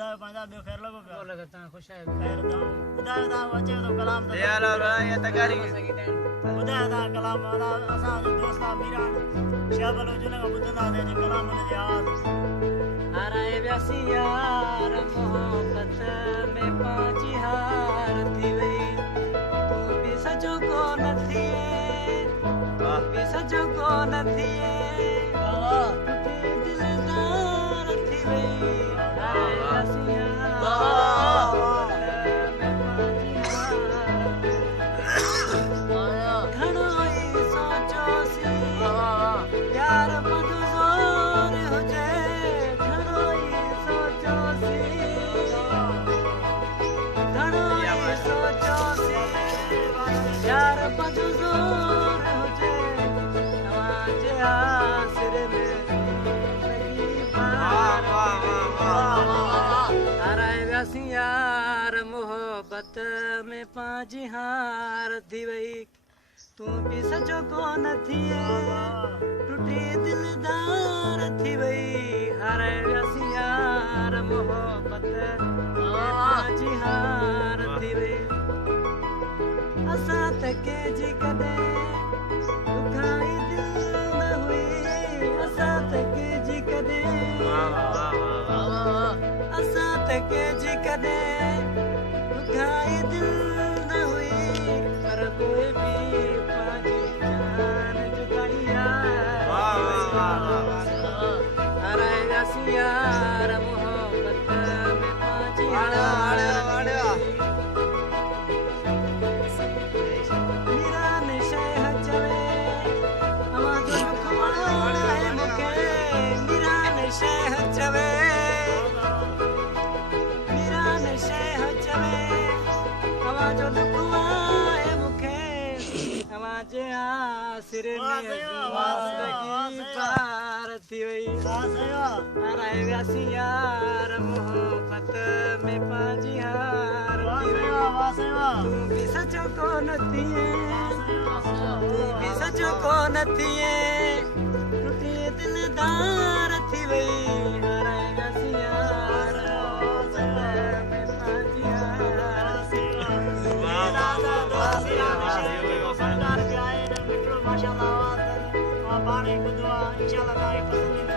बुधायो पंहिंजा ॿियो ख़ैर लॻो पियो लॻो तव्हां ख़ुशि आहियो ख़ैर ॿुधायो तव्हां अचे थो कलाम त यार या तगारी ॿुधायो तव्हां कलाम असांजो दोस्त आहे मीरान शहबल हुजण खां ॿुधंदासीं जे कलाम हुनजी आवाज़ हाराए वियासी यार मोहब्बत में पंहिंजी हार थी वई तूं बि सजो कोन थिए तूं बि सजो कोन थिए दिलदार थी वई हाराए वियासी यार घणो ई सोचियोसीं यार मधुज़ोर हुजे घणो ई सोचियोसीं यार मधुज़ोर हुजे तव्हांजे आसिर में हाराए वियासीं यार मोहब्बत में पंहिंजी हार थी वई तूं बि सजो कोन थिए टुटी दिलदार थी वई हाराए वियासीं यार मोहब्बत में पंहिंजी हार थी वई असां त कंहिंजी कॾहिं दुखाई दिल न हुई असां त कंहिंजी कॾहिं असां त कंहिंजी कॾहिं दुखाई दिल न हुई पर कोई बि पंहिंजी जान जुदाई हाराए वियासीं यार मोहब्बत में पंहिंजी हार आसिर में ज़िंदगी पार थी वई हाराए वियासीं यार मोहब्बत में पंहिंजी हार थी वई तूं बि सचो कोन थिए तूं बि सचो कोन थिए टुटी दिलदार थी वई हाराए वियासीं यार में पंहिंजी हार माशाअल्लाह आवाज़ पाण ई ॿुधो आहे इंशाअल्लाह तव्हांखे पसंदि ईंदो